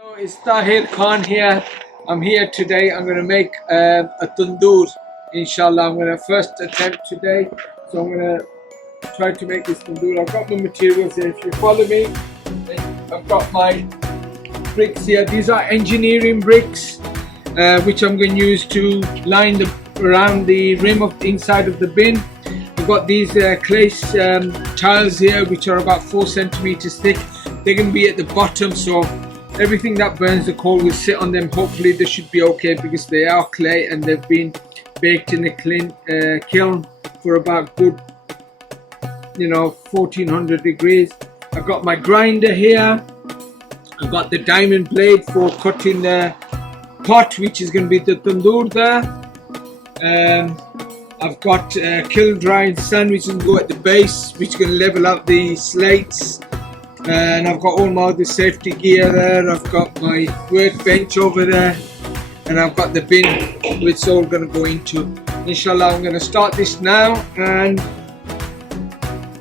Hello, it's Tahir Khan here. I'm here today. I'm going to make a tandoor. Inshallah, I'm going to first attempt today. So I'm going to try to make this tandoor. I've got my materials here. If you follow me, I've got my bricks here. These are engineering bricks, which I'm going to use to line around the rim of the inside of the bin. I've got these clay tiles here, which are about 4 centimeters thick. They're going to be at the bottom, so everything that burns the coal will sit on them. Hopefully they should be okay because they are clay and they've been baked in a kiln for about good 1400 degrees. I've got my grinder here. I've got the diamond blade for cutting the pot, which is going to be the tandoor there. I've got kiln drying sand, which can go at the base, which is going to level out the slates. And I've got all my other safety gear there. I've got my workbench over there, and I've got the bin which it's all going to go into. Inshallah, I'm going to start this now and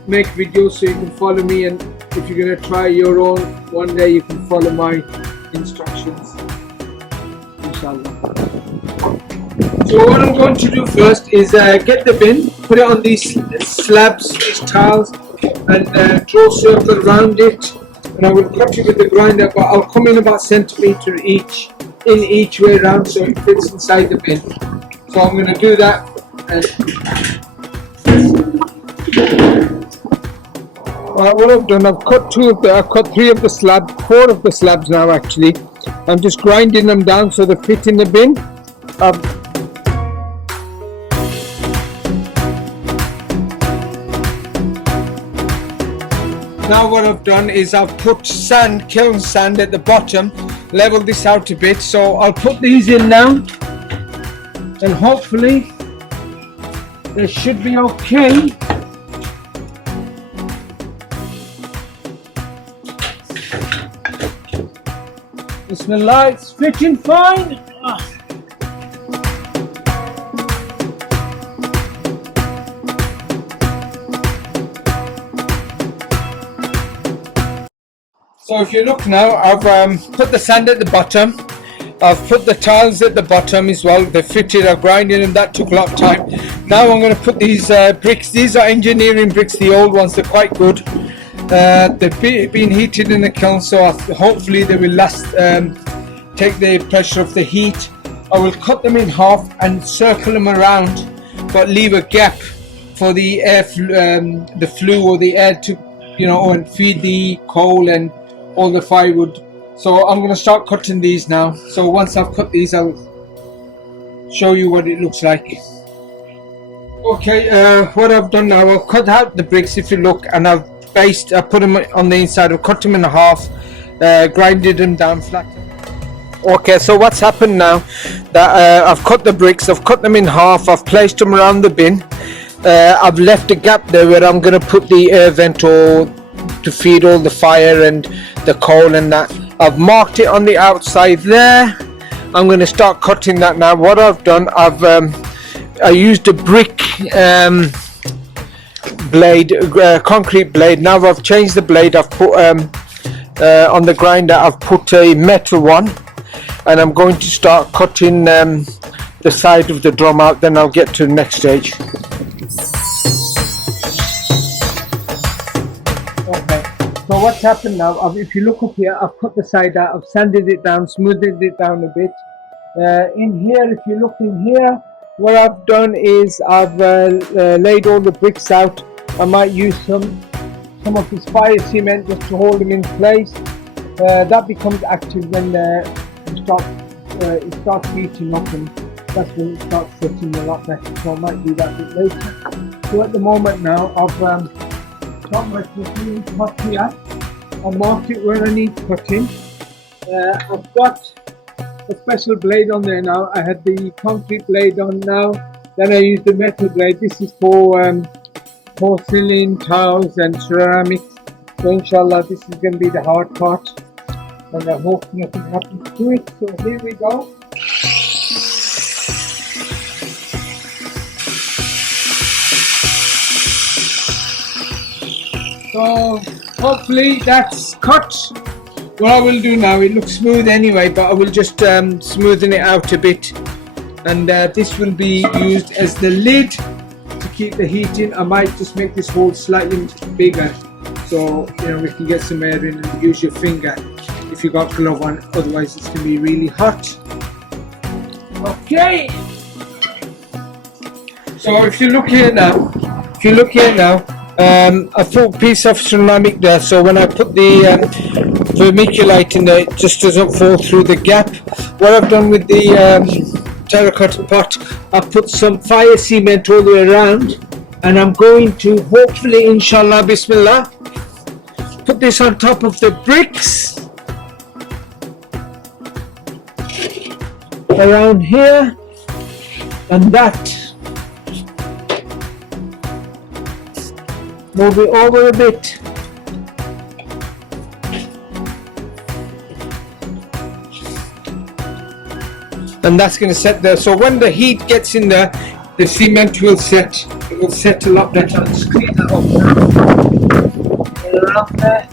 make videos so you can follow me, and if you're going to try your own one day, you can follow my instructions, inshallah. So what I'm going to do first is get the bin, put it on these slabs, these tiles, and draw a circle around it, and I will cut it with the grinder, but I'll come in about centimeter each way around so it fits inside the bin. So I'm going to do that. What I've done, I've cut 3 of the slabs, 4 of the slabs now actually. I'm just grinding them down so they fit in the bin. Now what I've done is I've put kiln sand at the bottom, leveled this out a bit, so I'll put these in now and hopefully they should be okay. Bismillah, it's fitting fine. So if you look now, I've put the sand at the bottom. I've put the tiles at the bottom as well. They fitted, I've grinded them, that took a lot of time. Now I'm going to put these bricks. These are engineering bricks, the old ones, they're quite good. They've been heated in the kiln, so hopefully they will last, take the pressure of the heat. I will cut them in half and circle them around, but leave a gap for the air, the flue or the air to, and feed the coal and all the firewood. So I'm going to start cutting these now. So once I've cut these, I'll show you what it looks like. Okay, what I've done now, I've cut out the bricks, if you look, and I put them on the inside. I've cut them in half, grinded them down flat. Okay, so what's happened now, that I've cut the bricks, I've cut them in half, I've placed them around the bin. I've left a gap there where I'm going to put the air vent to feed all the fire and the coal and that. I've marked it on the outside there. I'm going to start cutting that now. What I've done, I used a brick blade, concrete blade. Now I've changed the blade. I've put on the grinder, I've put a metal one, and I'm going to start cutting the side of the drum out. Then I'll get to the next stage. Okay, so what's happened now, if you look up here, I've cut the side out, I've sanded it down, smoothed it down a bit. In here, if you look in here, what I've done is I've laid all the bricks out. I might use some of this fire cement just to hold them in place. That becomes active when it starts heating up, and that's when it starts sitting a lot better. So I might do that a bit later. So at the moment now, I've got my cutting cut here. I marked it where I need cutting. I've got a special blade on there now. I had the concrete blade on now. Then I used the metal blade. This is for porcelain, tiles and ceramics. So inshallah this is going to be the hard part, and I hope nothing happens to it. So here we go. So hopefully that's cut. what I will do now, it looks smooth anyway, but I will just smoothen it out a bit, and this will be used as the lid to keep the heat in. I might just make this hole slightly bigger, so you know we can get some air in, and use your finger if you got glove on, otherwise it's going to be really hot. Okay, so if you look here now, I put a piece of ceramic there, so when I put the vermiculite in there, it just doesn't fall through the gap. What I've done with the terracotta pot, I put some fire cement all the way around, and I'm going to hopefully, inshallah, bismillah, put this on top of the bricks around here, and that. Move it over a bit. And that's going to set there. So when the heat gets in there, the cement will set. It will set a lot better. I'll just clean that up now. Around there.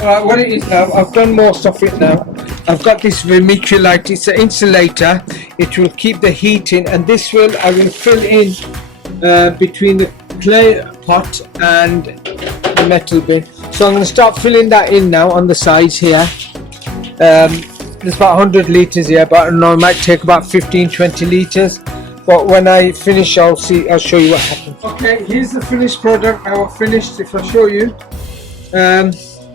Alright, what it is now, I've done most of it now. I've got this vermiculite, it's an insulator, it will keep the heat in, and this will, I will fill in between the clay pot and the metal bin. So I'm going to start filling that in now on the sides here. There's about 100 litres here, but I don't know, it might take about 15-20 litres. But when I finish, I'll show you what happens. Okay, here's the finished product. Now I've finished, if I show you.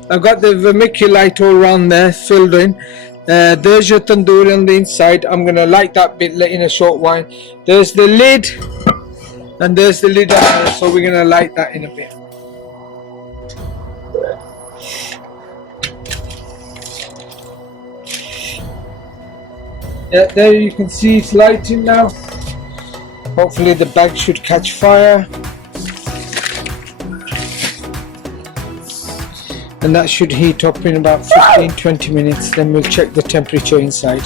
I've got the vermiculite all around there filled in. There's your tandoori on the inside. I'm going to light that bit in a short while. There's the lid, and there's the lid on there, so we're going to light that in a bit. Yeah, there you can see it's lighting now. Hopefully the bag should catch fire. And that should heat up in about 15-20 minutes, then we'll check the temperature inside.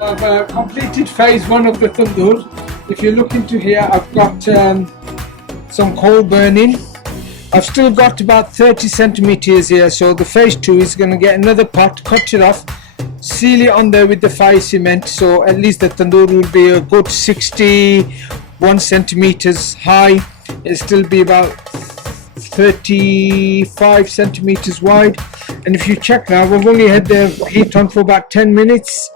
I've completed phase 1 of the tandoor. If you look into here, I've got some coal burning. I've still got about 30 centimeters here, so the phase 2 is going to get another pot, cut it off, seal it on there with the fire cement, so at least the tandoor will be a good 61 centimeters high. It'll still be about 35 centimeters wide, and if you check now, we've only had the heat on for about 10 minutes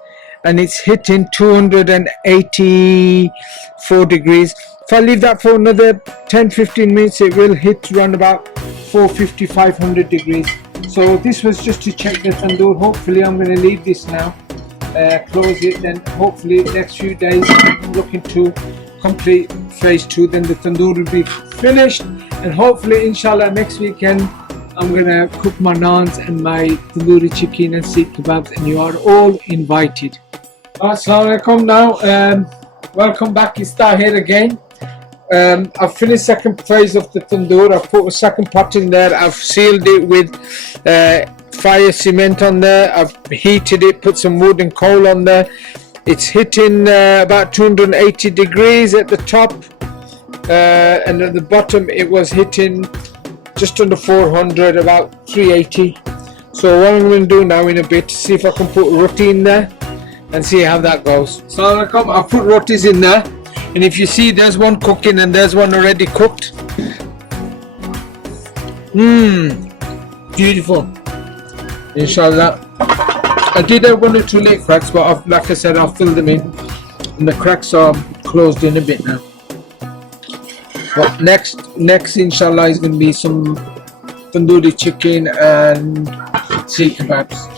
and it's hitting 284 degrees. If I leave that for another 10-15 minutes, it will hit around about 450-500 degrees. So this was just to check the tandoor. Hopefully I'm going to leave this now, close it, then hopefully next few days I'm looking to complete phase 2, then the tandoor will be finished, and hopefully inshallah next weekend I'm gonna cook my naans and my tandoori chicken and seekh kebabs, and you are all invited. Assalamu alaikum. Now welcome back, it's Tahir again. I've finished second phase of the tandoor. I've put a second pot in there. I've sealed it with fire cement on there. I've heated it, put some wood and coal on there. It's hitting about 280 degrees at the top, and at the bottom it was hitting just under 400, about 380. So what I'm going to do now in a bit, see if I can put roti in there and see how that goes. So I've put rotis in there, and if you see, there's one cooking and there's one already cooked. Beautiful. Inshallah. I did have 1 or 2 late cracks, but like I said, I've filled them in, and the cracks are closed in a bit now. But next inshallah is going to be some tandoori chicken and seekh kebabs.